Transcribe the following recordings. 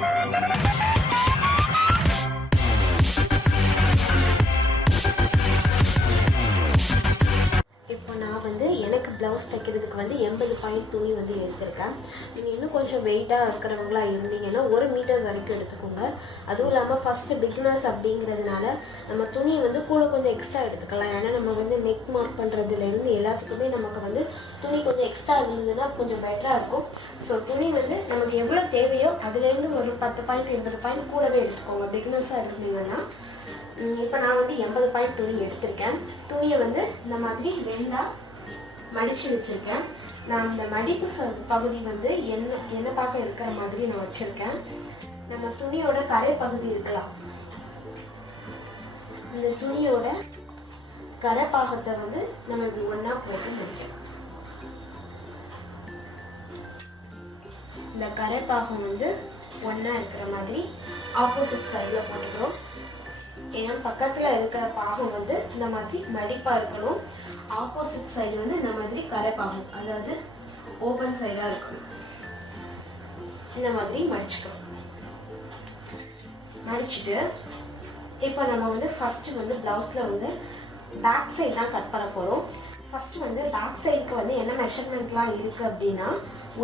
இப்போ நான் வந்து எனக்கு ப்ளவுஸ் தைக்கிறதுக்கு வந்து 80 பாயிண்ட் துணி வந்து எடுத்திருக்கேன். நீங்கள் இன்னும் கொஞ்சம் வெயிட்டாக இருக்கிறவங்களா இருந்தீங்கன்னா 1 மீட்டர் வரைக்கும் எடுத்துக்கோங்க. அதுவும் இல்லாமல் ஃபஸ்ட்டு பிகினர்ஸ் அப்படிங்கிறதுனால நம்ம துணி வந்து கூட கொஞ்சம் எக்ஸ்ட்ரா எடுத்துக்கலாம். ஏன்னா நம்ம வந்து நெக் மார்க் பண்ணுறதுலேருந்து எல்லாத்துக்குமே நமக்கு வந்து துணி கொஞ்சம் எக்ஸ்ட்ரா இருந்ததுன்னா கொஞ்சம் பெட்டராக இருக்கும். ஸோ துணி வந்து நமக்கு எவ்வளோ தேவையோ அதுலேருந்து ஒரு 10 பாயிண்ட் 20 பாயிண்ட் கூடவே எடுத்துக்கோங்க பிகினர்ஸாக இருந்தீங்கன்னா. இப்போ நான் வந்து 80 பாயிண்ட் துணி எடுத்திருக்கேன். துணியை வந்து இந்த மாதிரி ரெண்டாக மடித்து வச்சுருக்கேன். நான் இந்த மடிப்பு பகுதி வந்து என்ன பார்க்க இருக்கிற மாதிரி நான் வச்சுருக்கேன். நம்ம துணியோட கரை பகுதி இருக்கலாம், இந்த துணியோட கரை பாகத்தை வந்து நம்ம இப்படி ஒன்றா போட்டு முடிக்கணும். இந்த கரை பாகம் வந்து ஒன்றா இருக்கிற மாதிரி ஆப்போசிட் சைடில் போட்டுக்கிறோம். ஏன்னா பக்கத்தில் இருக்கிற பாகம் வந்து இந்த மாதிரி மடிப்பாக இருக்கணும். ஆப்போசிட் சைடு வந்து இந்த மாதிரி கரை பாகம், அதாவது ஓப்பன் சைடாக இருக்கணும். இந்த மாதிரி மடிச்சுக்கணும். மடிச்சுட்டு இப்போ நம்ம வந்து ஃபஸ்ட்டு வந்து ப்ளவுஸில் வந்து பேக் சைடு தான் கட் பண்ண போகிறோம். ஃபஸ்ட்டு வந்து பேக் சைடுக்கு வந்து என்ன மெஷர்மெண்ட்லாம் இருக்குது அப்படின்னா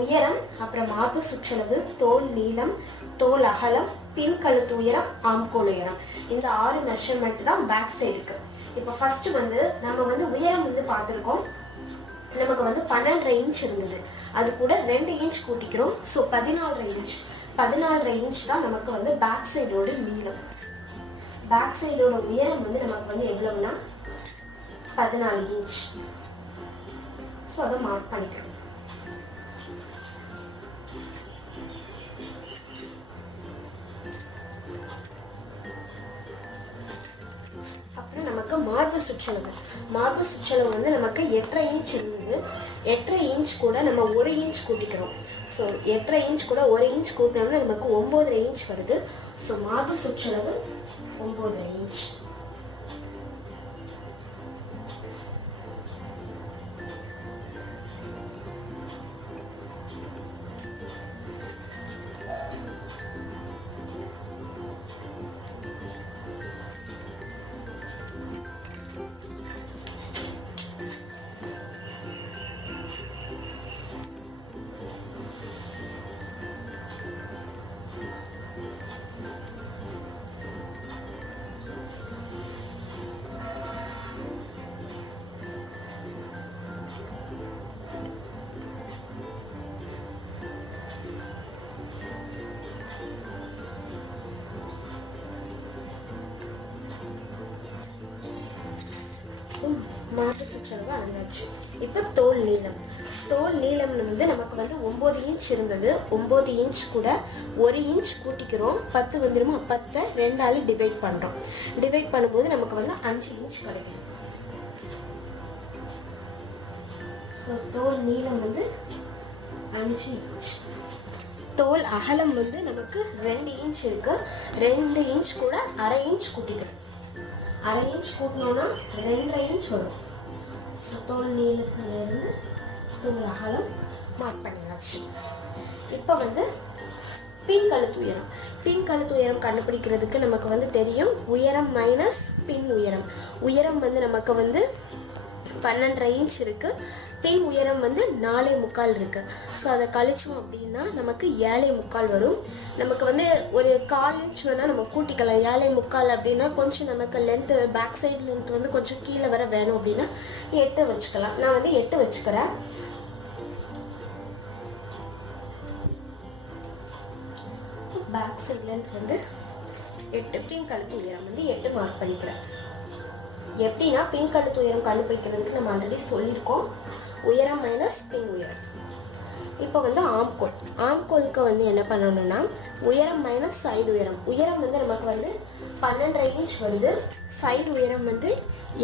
உயரம், அப்புறம் மார்பு சுற்றளவு, தோல் நீளம், தோல் அகலம், பின் கழுத்து உயரம், ஆம்கோல் உயரம், இந்த 6 மெஷர்மெண்ட் தான் பேக் சைடுக்கு. இப்போ ஃபர்ஸ்ட் வந்து நம்ம வந்து உயரம் வந்து பார்த்துருக்கோம். நமக்கு வந்து 12 இன்ச் இருந்தது, அது கூட 2 இன்ச் கூட்டிக்கிறோம். ஸோ 14 இன்ச் தான் நமக்கு வந்து பேக் சைடோட நீளம். பேக் சைடோட உயரம் வந்து நமக்கு வந்து எவ்வளவுனா 14 இன்ச். ஸோ அதை மார்க் பண்ணிக்கிறோம். நமக்கு மார்பு சுற்றளவு வந்து நமக்கு 8.5 இன்ச் இருந்தது. 8.5 இன்ச் கூட நம்ம 1 இன்ச் கூட்டிக்கிறோம். ஸோ 8.5 இன்ச் கூட 1 இன்ச் கூட்டினோம்னா நமக்கு 9.5 இன்ச் வருது. ஸோ மார்பு சுற்றளவு 9.5 இன்ச். மார்பு சுற்றளவு அளந்தாச்சு. இப்போ தோல் நீளம் வந்து நமக்கு வந்து 9 இன்ச் இருந்தது. 9 இன்ச் கூட 1 இன்ச் கூட்டிக்கிறோம். 10 வந்துருமா, 10 2ஆல டிவைட் பண்ணுறோம். டிவைட் பண்ணும்போது நமக்கு வந்து 5 இன்ச் கிடைக்கும். ஸோ தோல் நீளம் வந்து 5 இன்ச். தோல் அகலம் வந்து நமக்கு 2 இன்ச் இருக்கு. 2 இன்ச் கூட 1/2 இன்ச் கூட்டிக்கிறோம். 1/2 இன்ச் கூட்டினோன்னா 2.5 இன்ச் வரும். ஸோ தோல் நீளத்திலிருந்து தோல் அகலம் மார்க் பண்ணியாச்சு. இப்போ வந்து பின் கழுத்து உயரம் கண்டுபிடிக்கிறதுக்கு நமக்கு வந்து தெரியும் உயரம் மைனஸ் பின் உயரம். உயரம் வந்து நமக்கு வந்து 12.5 இன்ச் இருக்கு. பின் உயரம் வந்து 4.25 இருக்கு. ஸோ அதை கழிச்சோம் அப்படின்னா நமக்கு 7.25 வரும். நமக்கு வந்து ஒரு 1/4 இன்ச் வேணால் நம்ம கூட்டிக்கலாம். 7.25 அப்படின்னா கொஞ்சம் நமக்கு லென்த்து பேக் சைடு லென்த் வந்து கொஞ்சம் கீழே வர வேணும் அப்படின்னா 8 வச்சுக்கலாம். நான் வந்து 8 வச்சுக்கிறேன். பேக் சைடு லென்த் வந்து 8, பின் கழுத்து உயரம் வந்து 8 மார்க் பண்ணிக்கிறேன். எப்படின்னா பின் கழுத்து உயரம் கண்டுபிடிக்கிறதுக்கு நம்ம ஆல்ரெடி சொல்லியிருக்கோம், உயரம் மைனஸ் பின் உயரம். இப்போ வந்து ஆம்கோலுக்கு வந்து என்ன பண்ணணும்னா உயரம் மைனஸ் சைடு உயரம். உயரம் வந்து நமக்கு வந்து 12.5 இன்ச் வருது. சைடு உயரம் வந்து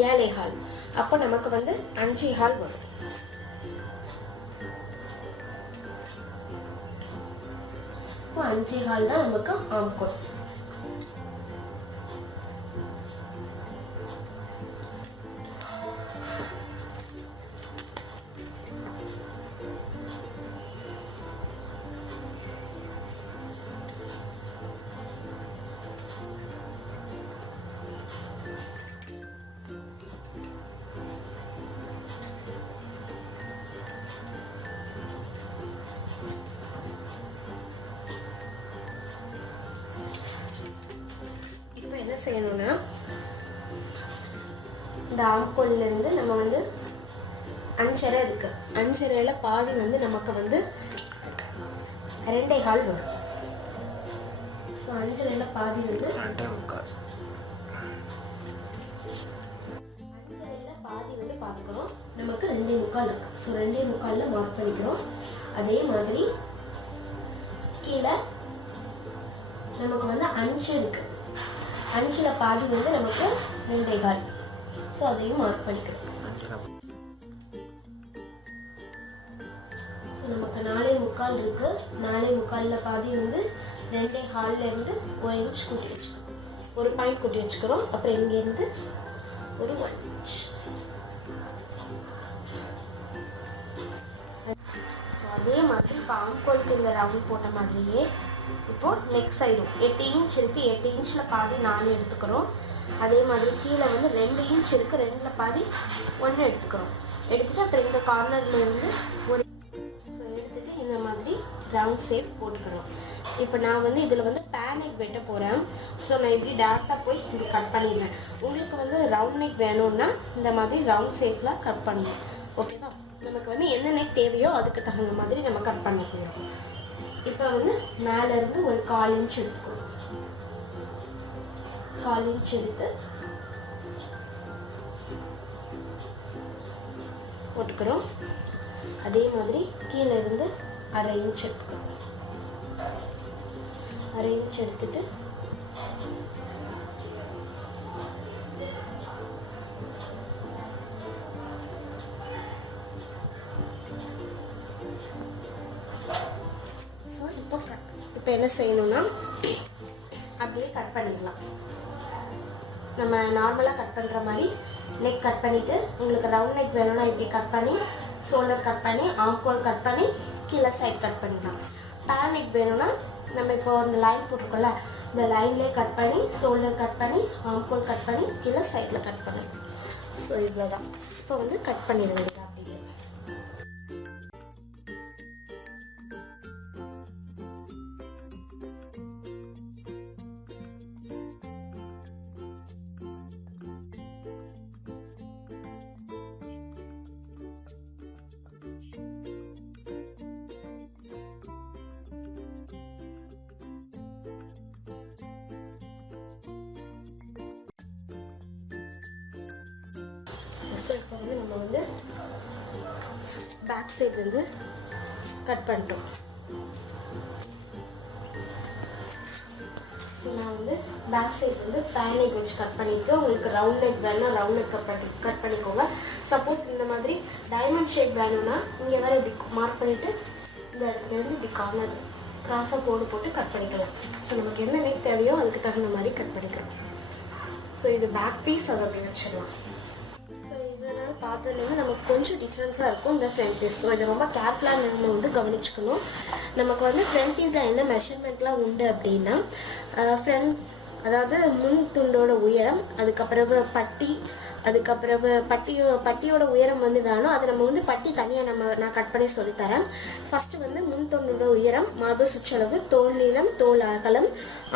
7.25. அப்போ நமக்கு வந்து 5.25 வரும். இப்போ 5.25 தான் நமக்கு ஆம்கோல். செய்யணும்னா இந்த ஆம்கோல்ல இருந்து நம்ம வந்து 5 அரை இருக்கு, 5 அரையில பாதி வந்து நமக்கு வந்து 2.25 வரும். ஸோ 5 அரையில பாதி வந்து 2.25, 5 அரையில பாதி வந்து பார்த்துக்கிறோம். நமக்கு 2.25 இருக்கு. ஸோ 2.25ல மார்க் பண்ணிக்கிறோம். அதே மாதிரி கீழே நமக்கு வந்து 5 இருக்கு, 5ல பாதி வந்து நமக்கு 2.25. ஸோ அதையும் மார்க் பண்ணிக்கிறோம். நமக்கு 4.25 இருக்கு, 4.25ல பாதி வந்து 2.25ல இருந்து 1 இன்ச் கூட்டி வச்சுக்கிறோம், ஒரு பாயிண்ட் கூட்டி வச்சுக்கிறோம். அப்புறம் இங்க இருந்து ஒரு 1 இன்ச். அதே மாதிரி இப்போ ஆம்கோலுக்கு இந்த ரவுண்ட் போட்ட மாதிரியே இப்போ நெக் சைடும் 8 இன்ச் இருக்கு, 8 இன்ச்ல பாதி 4 எடுத்துக்கிறோம். அதே மாதிரி கீழே வந்து 2 இன்ச் இருக்கு, 2ல பாதி 1 எடுத்துக்கிறோம். எடுத்துட்டு அப்புறம் இந்த கார்னர்ல இருந்து ஒரு எடுத்துட்டு இந்த மாதிரி ரவுண்ட் ஷேப் போட்டுக்கிறோம். இப்போ நான் வந்து இதில் வந்து பேனெக் வெட்ட போகிறேன். ஸோ நான் இப்படி டேரெக்டாக போய் இப்படி கட் பண்ணிடுறேன். உங்களுக்கு வந்து ரவுண்ட் நெக் வேணும்னா இந்த மாதிரி ரவுண்ட் ஷேப்பில் கட் பண்ணணும். ஓகேவா? நமக்கு வந்து என்ன நெக் தேவையோ அதுக்கு தகுந்த மாதிரி நம்ம கட் பண்ண போகிறோம். இப்போ வந்து மேலேருந்து ஒரு 1/4 இன்ச் எடுத்துக்கணும். 1/4 இன்ச் எடுத்து போட்டுக்கிறோம். அதே மாதிரி கீழே இருந்து 1/2 இன்ச் எடுத்துக்கிறோம். 1/2 இன்ச் எடுத்துட்டு இப்போ என்ன செய்யணும்னா அப்படியே கட் பண்ணிடலாம். நம்ம நார்மலாக கட் பண்ணுற மாதிரி நெக் கட் பண்ணிவிட்டு, உங்களுக்கு ரவுண்ட் நெக் வேணும்னா இப்படி கட் பண்ணி, ஷோல்டர் கட் பண்ணி, ஆம்கோல் கட் பண்ணி, கீழே சைட் கட் பண்ணிடலாம். பேன் நெக் வேணும்னா நம்ம இப்போ இந்த லைன் போட்டிருக்கோம்ல, இந்த லைன்லேயே கட் பண்ணி, ஷோல்டர் கட் பண்ணி, ஆம்கோல் கட் பண்ணி, கீழே சைடில் கட் பண்ணணும். ஸோ இவ்வளோதான். இப்போ வந்து கட் பண்ணிட வேண்டியது அப்படியே. இப்போ வந்து நம்ம வந்து பேக் சைடு வந்து கட் பண்ணிட்டோம். நான் வந்து பேக் சைடு வந்து பேன் நெக் வச்சு கட் பண்ணியிருக்கேன். உங்களுக்கு ரவுண்ட் நெக் வேணும்னா ரவுண்ட் நெக் கட் பண்ணிக்கோங்க. சப்போஸ் இந்த மாதிரி டைமண்ட் ஷேப் வேணும்னா இங்கே வேறு இப்படி மார்க் பண்ணிவிட்டு இந்த இடத்துல இருந்து இப்படி கார்னர் கிராஸாக போட்டு கட் பண்ணிக்கலாம். ஸோ நமக்கு என்ன நெக் தேவையோ அதுக்கு தகுந்த மாதிரி கட் பண்ணிக்கலாம். ஸோ இது பேக் பீஸ், அதை அப்படி வச்சிடலாம். பார்த்ததுலேருந்து நமக்கு கொஞ்சம் டிஃப்ரென்ஸாக இருக்கும் இந்த ஃப்ரண்ட் பீஸ். ஸோ இதை ரொம்ப கேர்ஃபுல்லாக நம்ம வந்து கவனிச்சுக்கணும். நமக்கு வந்து ஃப்ரண்ட் பீஸில் என்ன மெஷர்மெண்ட்லாம் உண்டு அப்படின்னா, அதாவது முன் துண்டோட உயரம், அதுக்கப்புறம் பட்டி, அதுக்கப்புறம் பட்டியோட உயரம் வந்து வேணும். அது நம்ம வந்து பட்டி தனியாக நான் கட் பண்ணி சொல்லித்தரேன். ஃபஸ்ட்டு வந்து முன் துண்டோட உயரம், மார்பு சுற்றளவு, தோல் நீளம், தோல் அகலம்,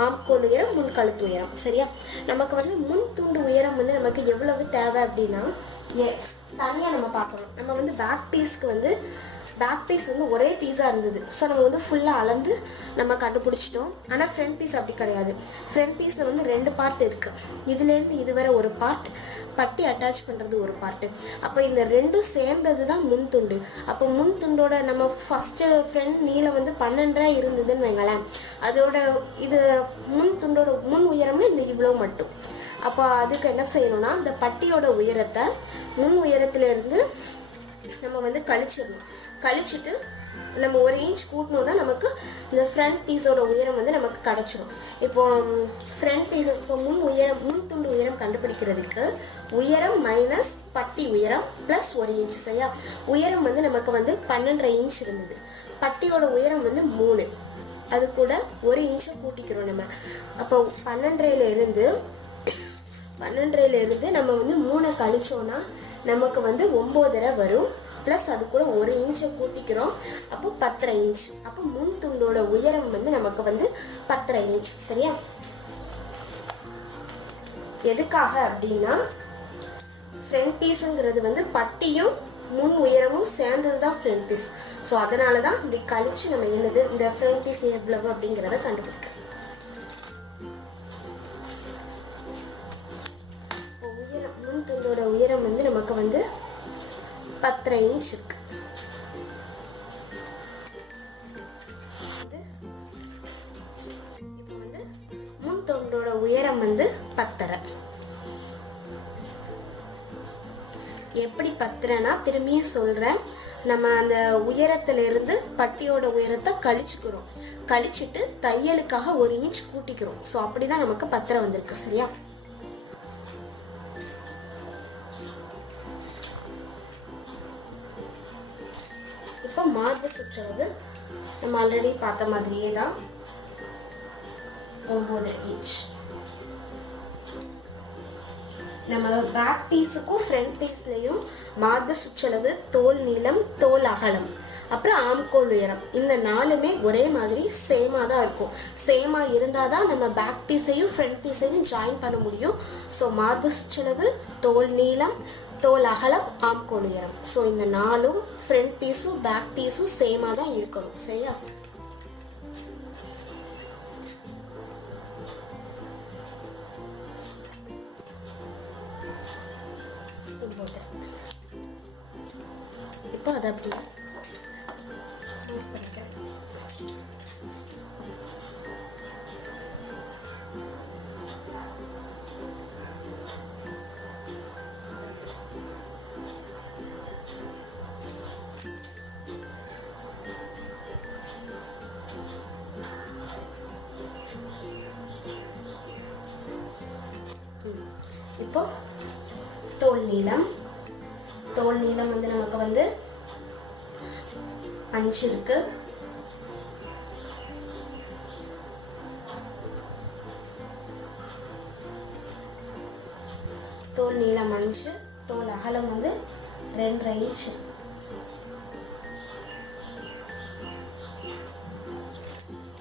ஆம்கோல் உயரம், முன் கழுத்து உயரம். சரியா? நமக்கு வந்து முன் துண்டு உயரம் வந்து நமக்கு எவ்வளவு தேவை அப்படின்னா தனியாக நம்ம பார்க்கணும். நம்ம வந்து பேக் பீஸ் வந்து ஒரே பீஸாக இருந்தது. ஸோ நம்ம வந்து ஃபுல்லாக அளந்து நம்ம கண்டுபிடிச்சிட்டோம். ஆனால் ஃப்ரண்ட் பீஸ் அப்படி கிடையாது. ஃப்ரண்ட் பீஸில் வந்து 2 பார்ட் இருக்குது. இதுலேருந்து இதுவரை ஒரு பார்ட், பட்டி அட்டாச் பண்ணுறது ஒரு பார்ட்டு. அப்போ இந்த 2ம் சேர்ந்தது தான் முன் துண்டு. அப்போ முன் துண்டோட நம்ம ஃபஸ்ட்டு ஃப்ரண்ட் நீளம் வந்து 12 இருந்ததுன்னு வைங்களேன். அதோட இது முன் துண்டோட முன் உயரம்னு இந்த இவ்வளோ மட்டும். அப்போ அதுக்கு என்ன செய்யணும்னா, இந்த பட்டியோட உயரத்தை முன் உயரத்துலேருந்து நம்ம வந்து கழிச்சிட்டு நம்ம 1 இன்ச் கூட்டணும்னா நமக்கு இந்த ஃப்ரண்ட் பீஸோட உயரம் வந்து நமக்கு கிடச்சிடும். இப்போ ஃப்ரண்ட் பீஸ் இப்போ முன் துண்டு உயரம் கண்டுபிடிக்கிறதுக்கு உயரம் மைனஸ் பட்டி உயரம் ப்ளஸ் 1 இன்ச். சரியா? உயரம் வந்து நமக்கு வந்து 12.5 இன்ச் இருந்தது. பட்டியோட உயரம் வந்து 3, அது கூட 1 இன்ச்சை கூட்டிக்கிறோம் நம்ம. அப்போ 12.5 இருந்து நம்ம வந்து 3 கழிச்சோன்னா நமக்கு வந்து 9.5 வரும். ப்ளஸ் அது கூட 1 இன்ச்சை கூட்டிக்கிறோம். அப்போ 10.5 இன்ச். அப்போ முன் துண்டோட உயரம் வந்து நமக்கு வந்து 10.5 இன்ச். சரியா? எதுக்காக அப்படின்னா ஃப்ரண்ட் பீஸுங்கிறது வந்து பட்டியும் முன் உயரமும் சேர்ந்தது தான் ஃப்ரண்ட் பீஸ். ஸோ அதனால தான் இப்படி கழிச்சு நம்ம என்னது இந்த ஃப்ரண்ட் பீஸ் எவ்வளவு அப்படிங்கிறத கண்டுபிடிக்கிறோம். உயரம் முன் துண்டோட உயரம் வந்து நமக்கு வந்து 10.5 இன்ச் இருக்கு. இப்போ வந்து முன் துண்டோட உயரம் வந்து 10.5. எப்படி 10.5னா திரும்பியும் சொல்றேன், நம்ம அந்த உயரத்துல இருந்து பட்டியோட உயரத்தை கழிச்சுக்கிறோம். கழிச்சிட்டு தையலுக்காக 1 இன்ச் கூட்டிக்கிறோம். ஸோ அப்படிதான் நமக்கு 10.5 வந்திருக்கு. சரியா? இப்போ மார்பு சுற்றளவு நம்ம ஆல்ரெடி பார்த்த மாதிரியே தான் 9 இன்ச். நம்ம பேக் பீஸுக்கும் ஃப்ரண்ட் பீஸ்லையும் மார்பு சுற்றளவு, தோல் நீளம், தோல் அகலம், அப்புறம் ஆம்கோல் உயரம், இந்த 4மே ஒரே மாதிரி சேமா தான் இருக்கும். சேமா இருந்தால் தான் நம்ம பேக் பீஸையும் ஃப்ரண்ட் பீஸையும் ஜாயின் பண்ண முடியும். ஸோ மார்பு சுற்றளவு, தோல் நீளம், தோல் அகலம், ஆம்கோல் உயரம், ஸோ இந்த 4ம் ஃப்ரண்ட் பீஸும் பேக் பீஸும் சேமா தான் இருக்கணும். சரியா? இப்போ அதை அப்படி இப்போ தோல் நீளம் வந்து நமக்கு வந்து 5 இருக்கு. தோல் நீளம் 5, தோல் அகலம் வந்து 2.5 இன்ச்.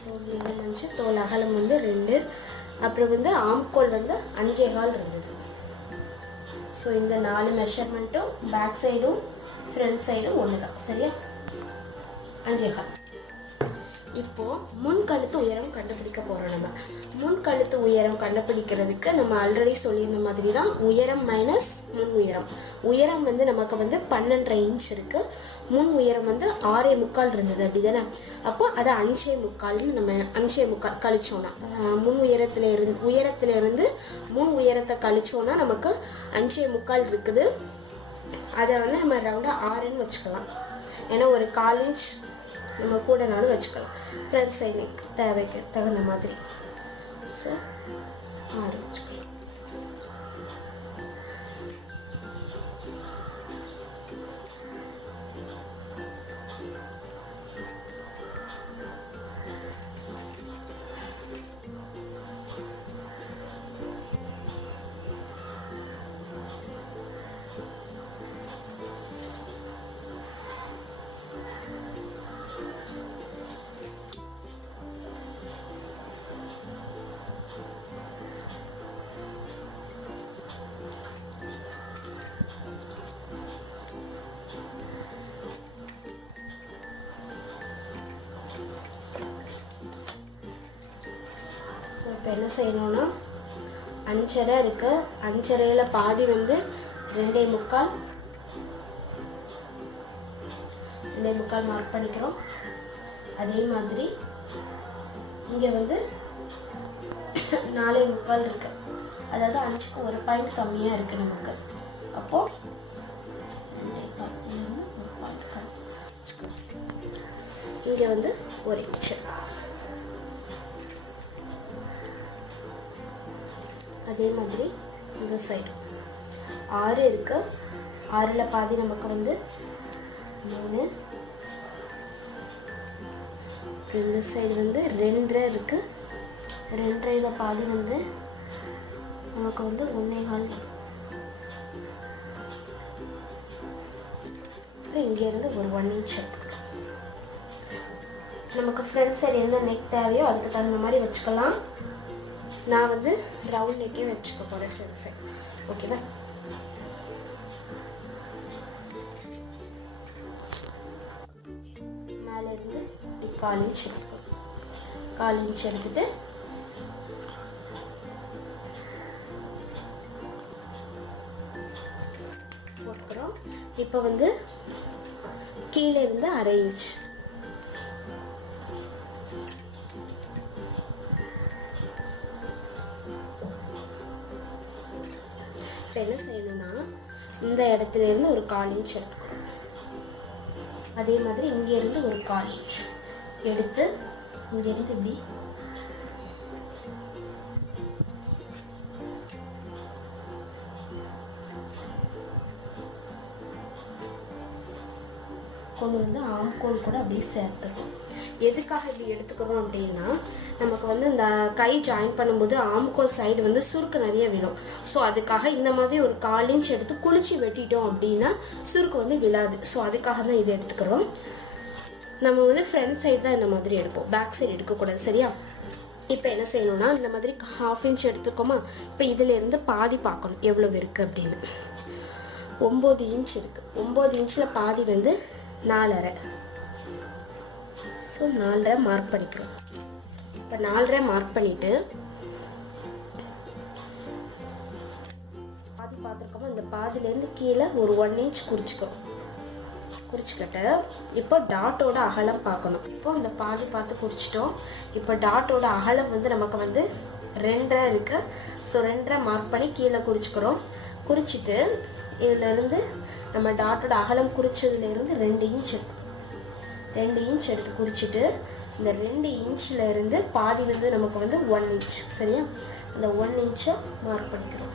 தோல் நீளம் 5, தோல் அகலம் வந்து 2. அப்புறம் வந்து ஆம்கோல் வந்து 5.25 இருந்தது. ஸோ இந்த 4 மெஷர்மெண்ட்டும் பேக் சைடும் ஃப்ரண்ட் சைடும் ஒன்று தான். சரியா? 5.25. இப்போ முன் கழுத்து உயரம் கண்டுபிடிக்க போறோம். நம்ம முன் கழுத்து உயரம் கண்டுபிடிக்கிறதுக்கு நம்ம ஆல்ரெடி சொல்லியிருந்த மாதிரி தான் உயரம் மைனஸ் முன் உயரம். உயரம் வந்து நமக்கு வந்து 12.5 இன்ச் இருக்கு. முன் உயரம் வந்து 6.25 இருந்தது, அப்படிதானே? அப்போ அதை 5.25 நம்ம 5.25 கழிச்சோம்னா முன் உயரத்துல இருந்து முன் உயரத்தை கழிச்சோம்னா நமக்கு 5.25 இருக்குது. அதை வந்து நம்ம ரவுண்டா 6ன்னு வச்சுக்கலாம். ஏன்னா ஒரு 1/4 இன்ச் நம்ம கூடனாலும் வச்சுக்கலாம். ஃப்ரண்ட் சைடு தேவைக்கு தகுந்த மாதிரி. ஸோ 6 வச்சுக்கலாம். இப்போ என்ன செய்யணும்னா 5.5 இருக்கு. 5.5ல பாதி வந்து 2.25 மார்க் பண்ணிக்கிறோம். அதே மாதிரி இங்கே வந்து 4.25 இருக்கு. அதாவது 5க்கு 1 பாயிண்ட் கம்மியாக இருக்கு நமக்கு. அப்போ இங்கே வந்து 1 இன்ச். அதே மாதிரி இந்த சைடு 6 இருக்கு. 6ல பாதி நமக்கு வந்து 3. இந்த சைடு வந்து 2.5 இருக்கு. 2.5ல பாதி வந்து நமக்கு வந்து 1.25. இங்க இருந்து ஒரு 1 இன்ச் எடுத்துக்கலாம். நமக்கு ஃப்ரண்ட் சைடு என்ன நெக் தேவையோ அதுக்கு தகுந்த மாதிரி வச்சுக்கலாம். நான் வந்து ரவுண்ட் நெக்கே வச்சுக்க போகிறேன் ஃப்ரெண்ட்ஸு. ஓகேவா? மேலேருந்து இப்படி 1/4 இன்ச் எடுத்துக்கணும். 1/4 இன்ச் எடுத்துட்டு போட்டுக்கிறோம். இப்போ வந்து கீழே இருந்து 1/2 இன்ச். இப்போ என்ன செய்யணும்னா இந்த இடத்துல இருந்து ஒரு 1/4 இன்ச் எடுத்துக்கணும். அதே மாதிரி இங்கேருந்து ஒரு 1/4 இன்ச் எடுத்து இங்கேருந்து இப்படி கொண்டு வந்து ஆம்கோல் கூட அப்படியே சேர்த்துக்கணும். எதுக்காக இப்படி எடுத்துக்கிறோம் அப்படின்னா நமக்கு வந்து இந்த கை ஜாயின் பண்ணும்போது ஆம்கோல் சைடு வந்து சுருக்கு நிறைய விழும். ஸோ அதுக்காக இந்த மாதிரி ஒரு 1/4 இன்ச் எடுத்து குளிச்சு வெட்டிட்டோம் அப்படின்னா சுருக்கு வந்து விழாது. ஸோ அதுக்காக தான் இதை எடுத்துக்கிறோம். நம்ம வந்து ஃப்ரண்ட் சைடு தான் இந்த மாதிரி எடுப்போம், பேக் சைடு எடுக்கக்கூடாது. சரியா? இப்போ என்ன செய்யணும்னா இந்த மாதிரி 1/2 இன்ச் எடுத்துக்கோமா. இப்போ இதிலேருந்து பாதி பார்க்கணும் எவ்வளோ இருக்குது அப்படின்னு. 9 இன்ச் இருக்குது. 9 இன்ச்சில் பாதி வந்து 4.5. ஸோ 4.5 மார்க் பண்ணிக்கிறோம். இப்போ 4.5 மார்க் பண்ணிவிட்டு பாதி பார்த்துருக்கோமோ இந்த பாதியிலேருந்து கீழே ஒரு 1 இன்ச் குறிச்சிக்கிட்டு இப்போ டாட்டோட அகலம் பார்க்கணும். இப்போ இந்த பாதி பார்த்து குறிச்சிட்டோம். இப்போ டாட்டோட அகலம் வந்து நமக்கு வந்து 2.5 இருக்கு. ஸோ 2.5 மார்க் பண்ணி கீழே குறிச்சிக்கிறோம். குறிச்சிட்டு இதிலேருந்து நம்ம டாட்டோட அகலம் குறிச்சதுலேருந்து 2 இன்ச் எடுத்து 2 இன்ச் எடுத்து குறிச்சிட்டு இந்த 2 இன்ச்சில் இருந்து பாதி வந்து நமக்கு வந்து 1 இன்ச். சரியா? அந்த 1 இன்ச்சை மார்க் பண்ணிக்கிறோம்.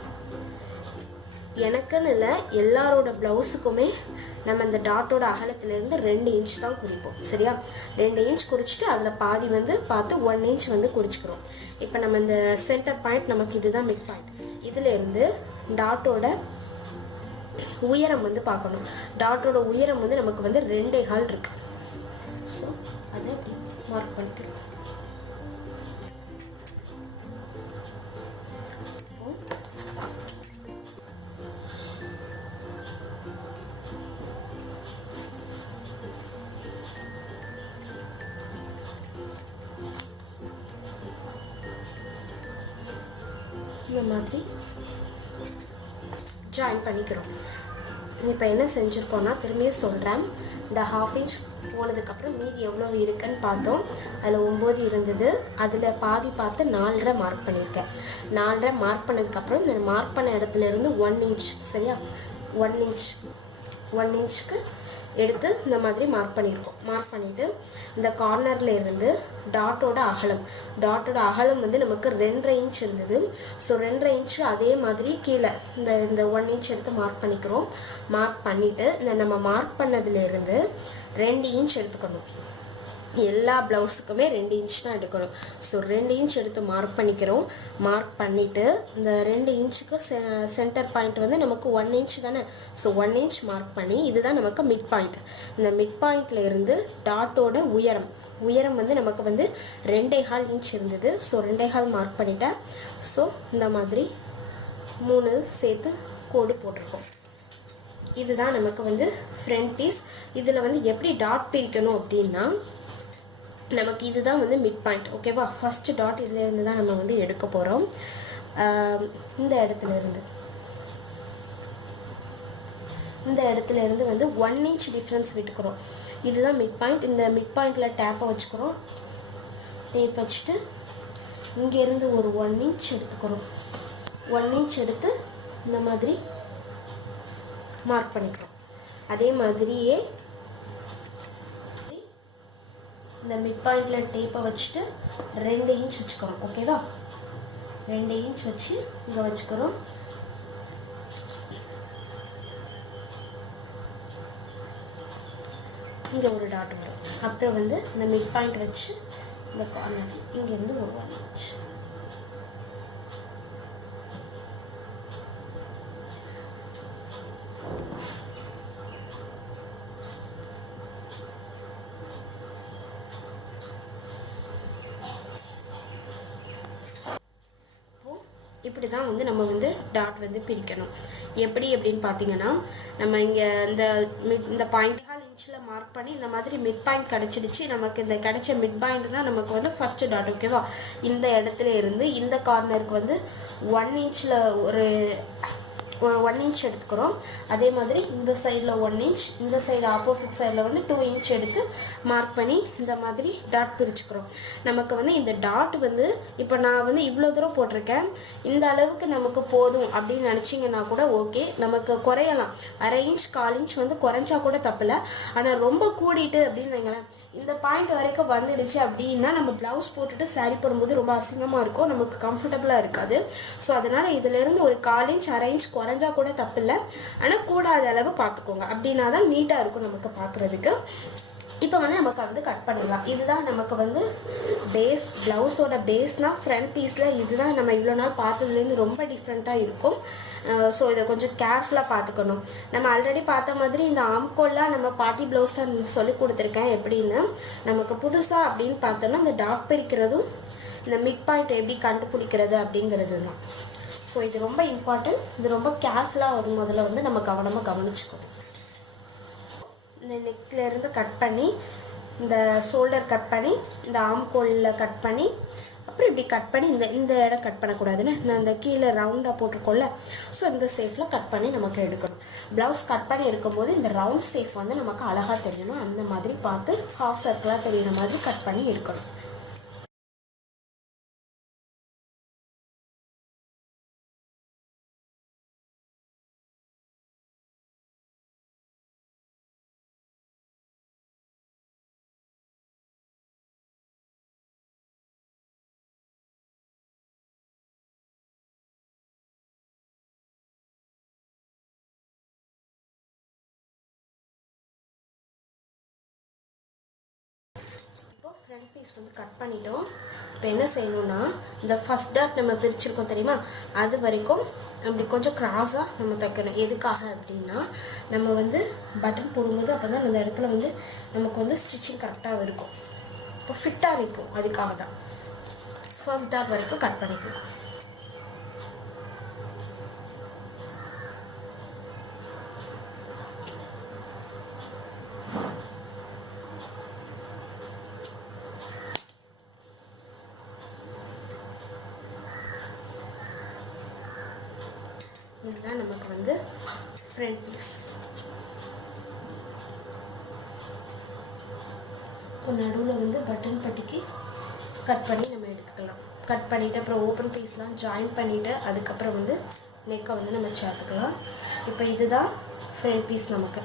எனக்குன்னு இல்லை, எல்லாரோட ப்ளவுஸுக்குமே நம்ம இந்த டாட்டோட அகலத்திலேருந்து 2 இன்ச் தான் குறிப்போம். சரியா? 2 இன்ச் குறிச்சிட்டு அதில் பாதி வந்து பார்த்து 1 இன்ச் வந்து குறிச்சிக்கிறோம். இப்போ நம்ம இந்த சென்டர் பாயிண்ட் நமக்கு இதுதான் மிட் பாயிண்ட். இதிலேருந்து டாட்டோட உயரம் வந்து பார்க்கணும். டாட்டோட உயரம் வந்து நமக்கு வந்து 2.25 இருக்கு. ஸோ அதை மார்க் பண்ணிக்கிறோம். இந்த மாதிரி ஜாயின் பண்ணிக்கிறோம். இப்போ என்ன செஞ்சுருக்கோன்னா திரும்பியும் சொல்கிறேன். இந்த 1/2 இன்ச் போனதுக்கப்புறம் மீதி எவ்வளோ இருக்குன்னு பார்த்தோம். அதில் 9 இருந்தது. அதில் பாதி பார்த்து 4.5 மார்க் பண்ணியிருக்கேன். 4.5 மார்க் பண்ணதுக்கப்புறம் இந்த மார்க் பண்ண இடத்துலேருந்து 1 இன்ச். சரியா? 1 இன்ச்சுக்கு எடுத்து இந்த மாதிரி மார்க் பண்ணியிருக்கோம். மார்க் பண்ணிவிட்டு இந்த கார்னரில் இருந்து டாட்டோட அகலம் வந்து நமக்கு 2.5 இன்ச் இருந்தது. ஸோ 2.5 இன்ச்சு அதே மாதிரி கீழே இந்த 1 இன்ச் எடுத்து மார்க் பண்ணிக்கிறோம். மார்க் பண்ணிவிட்டு இந்த நம்ம மார்க் பண்ணதுலேருந்து 2 இன்ச் எடுத்துக்கணும். எல்லா ப்ளவுஸுக்குமே 2 இன்ச் தான் எடுக்கணும். ஸோ 2 இன்ச் எடுத்து மார்க் பண்ணிக்கிறோம். மார்க் பண்ணிவிட்டு இந்த 2 இன்ச்சுக்கு சென்டர் பாயிண்ட் வந்து நமக்கு 1 இன்ச் தானே. ஸோ 1 இன்ச் மார்க் பண்ணி இதுதான் நமக்கு மிட் பாயிண்ட். இந்த மிட் பாயிண்டில் இருந்து டாட்டோட உயரம் வந்து நமக்கு வந்து 2.25 இன்ச் இருந்தது. ஸோ 2.25 மார்க் பண்ணிட்டேன். ஸோ இந்த மாதிரி 3 சேர்த்து கோடு போட்டிருக்கோம். இதுதான் நமக்கு வந்து ஃப்ரண்ட் பீஸ். இதில் வந்து எப்படி டாட் பிரிக்கணும் அப்படின்னா நமக்கு இதுதான் வந்து மிட் பாயிண்ட். ஓகேவா? ஃபஸ்ட்டு டாட் இதிலேருந்து தான் நம்ம வந்து எடுக்க போகிறோம். இந்த இடத்துல இருந்து வந்து 1 இன்ச் டிஃப்ரென்ஸ் விட்டுக்கிறோம். இதுதான் மிட் பாயிண்ட். இந்த மிட் பாயிண்டில் டேப்பை வச்சுக்கிறோம். டேப் வச்சுட்டு இங்கேருந்து ஒரு 1 இன்ச் எடுத்துக்கிறோம். 1 இன்ச் எடுத்து இந்த மாதிரி மார்க் பண்ணிக்கிறோம். அதே மாதிரியே இந்த மிட் பாயிண்டில் டேப்பை வச்சுட்டு 2 இன்ச் வச்சுக்கிறோம். ஓகேவா? 2 இன்ச் வச்சு இங்கே வச்சுக்கிறோம். இங்கே ஒரு டாட் வரும். அப்புறம் வந்து இந்த மிட் பாயிண்ட் வச்சு இந்த கார்னர் இங்கேருந்து ஒரு 1 இன்ச். இப்படி தான் வந்து நம்ம வந்து டாட் வந்து பிரிக்கணும். எப்படி அப்படின்னு பார்த்தீங்கன்னா, நம்ம இங்கே இந்த பாயிண்ட் 1/2 இன்ச்சில் மார்க் பண்ணி இந்த மாதிரி மிட் பாயிண்ட் கிடச்சிடுச்சு. நமக்கு இந்த கிடைச்ச மிட் பாயிண்ட் தான் நமக்கு வந்து ஃபஸ்ட்டு டாட். ஓகேவா? இந்த இடத்துல இருந்து இந்த கார்னருக்கு வந்து 1 இன்ச்சில் ஒரு 1 இன்ச் எடுத்துக்கிறோம். அதே மாதிரி இந்த சைடில் 1 இன்ச், இந்த சைடு ஆப்போசிட் சைடில் வந்து 2 இன்ச் எடுத்து மார்க் பண்ணி இந்த மாதிரி டாட் பிரிச்சுக்கிறோம். நமக்கு வந்து இந்த டாட் வந்து இப்போ நான் வந்து இவ்வளோ தூரம் போட்டிருக்கேன், இந்த அளவுக்கு நமக்கு போதும் அப்படின்னு நினச்சிங்கன்னா கூட ஓகே. நமக்கு குறையலாம், 1/2 இன்ச் 1/4 இன்ச் வந்து குறைஞ்சா கூட தப்பில்லை. ஆனால் ரொம்ப கூடிட்டு அப்படின்னு வைங்களேன், இந்த பாயிண்ட் வரைக்கும் வந்துடுச்சு அப்படின்னா நம்ம ப்ளவுஸ் போட்டுட்டு சாரீ போடும்போது ரொம்ப அசிங்கமாக இருக்கும், நமக்கு கம்ஃபர்டபுளாக இருக்காது. ஸோ அதனால் இதிலேருந்து ஒரு 1/4 இன்ச் 1/2 இன்ச் குறைஞ்சா கூட தப்பில்லை. ஆனால் கூடாத அளவு பார்த்துக்கோங்க, அப்படின்னா தான் நீட்டாக இருக்கும் நமக்கு பார்க்குறதுக்கு. இப்போ வந்து நமக்கு வந்து கட் பண்ணிடலாம். இதுதான் நமக்கு வந்து பேஸ், ப்ளவுஸோட பேஸ்னால் ஃப்ரண்ட் பீஸில் இதுதான் நம்ம இவ்வளோ நாள் பார்த்ததுலேருந்து ரொம்ப டிஃப்ரெண்ட்டாக இருக்கும். ஸோ இதை கொஞ்சம் கேர்ஃபுல்லாக பார்த்துக்கணும். நம்ம ஆல்ரெடி பார்த்த மாதிரி இந்த ஆம்கோல்லாம் நம்ம பார்ட்டி ப்ளவுஸ் தான் சொல்லி கொடுத்துருக்கேன் எப்படின்னு. நமக்கு புதுசாக அப்படின்னு பார்த்தோன்னா இந்த டாட் பிரிக்கிறதும் இந்த மிட் பாயிண்ட் எப்படி கண்டுபிடிக்கிறது அப்படிங்கிறது தான். ஸோ இது ரொம்ப இம்பார்ட்டன்ட். இது ரொம்ப கேர்ஃபுல்லாக முதல்ல வந்து நம்ம கவனமாக கவனிச்சுக்கணும். இந்த நெக்லேருந்து கட் பண்ணி, இந்த ஷோல்டர் கட் பண்ணி, இந்த ஆம்கோலில் கட் பண்ணி, அப்புறம் இப்படி கட் பண்ணி இந்த இடம் கட் பண்ணக்கூடாதுன்னு நான் இந்த கீழே ரவுண்டாக போட்டிருக்கோம்ல, ஸோ இந்த ஷேப்பில் கட் பண்ணி நமக்கு எடுக்கணும். ப்ளவுஸ் கட் பண்ணி எடுக்கும்போது இந்த ரவுண்ட் ஷேப் வந்து நமக்கு அழகாக தெரியணும். அந்த மாதிரி பார்த்து ஹாஃப் சர்க்கிளாக தெரிகிற மாதிரி கட் பண்ணி எடுக்கணும். ஃப்ரண்ட் பீஸ் வந்து கட் பண்ணிட்டோம். இப்போ என்ன செய்யணும்னா, இந்த ஃபஸ்ட் டாட் நம்ம பிரிச்சிருக்கோம் தெரியுமா, அது வரைக்கும் அப்படி கொஞ்சம் கிராஸாக நம்ம தைக்கணும். எதுக்காக அப்படின்னா, நம்ம வந்து பட்டன் போடும்போது அப்போ தான் அந்த இடத்துல வந்து நமக்கு வந்து ஸ்டிச்சிங் கரெக்டாக இருக்கும், இப்போ ஃபிட்டாக இருக்கும். அதுக்காக தான் ஃபர்ஸ்ட் டாட் வரைக்கும் கட் பண்ணிக்கலாம். இதுதான் நமக்கு வந்து ஃப்ரண்ட் பீஸ். இப்போ நடுவில் வந்து பட்டன் பட்டிக்கு கட் பண்ணி நம்ம எடுத்துக்கலாம். கட் பண்ணிவிட்டு அப்புறம் ஓப்பன் பீஸ்லாம் ஜாயின் பண்ணிவிட்டு அதுக்கப்புறம் வந்து நெக்கை வந்து நம்ம சேர்த்துக்கலாம். இப்போ இதுதான் ஃப்ரண்ட் பீஸ் நமக்கு.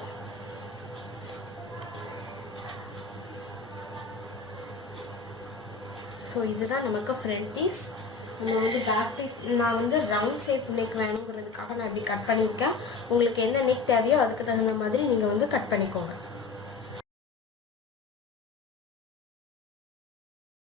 ஸோ இதுதான் நமக்கு ஃப்ரண்ட் பீஸ். நம்ம வந்து பேக் பீஸ் நான் வந்து ரவுண்ட் ஷேப் நெக் வேணுங்கிறதுக்காக நான் இப்படி கட் பண்ணியிருக்கேன். உங்களுக்கு என்ன நெக் தேவையோ அதுக்கு தகுந்த மாதிரி நீங்கள் வந்து கட் பண்ணிக்கோங்க.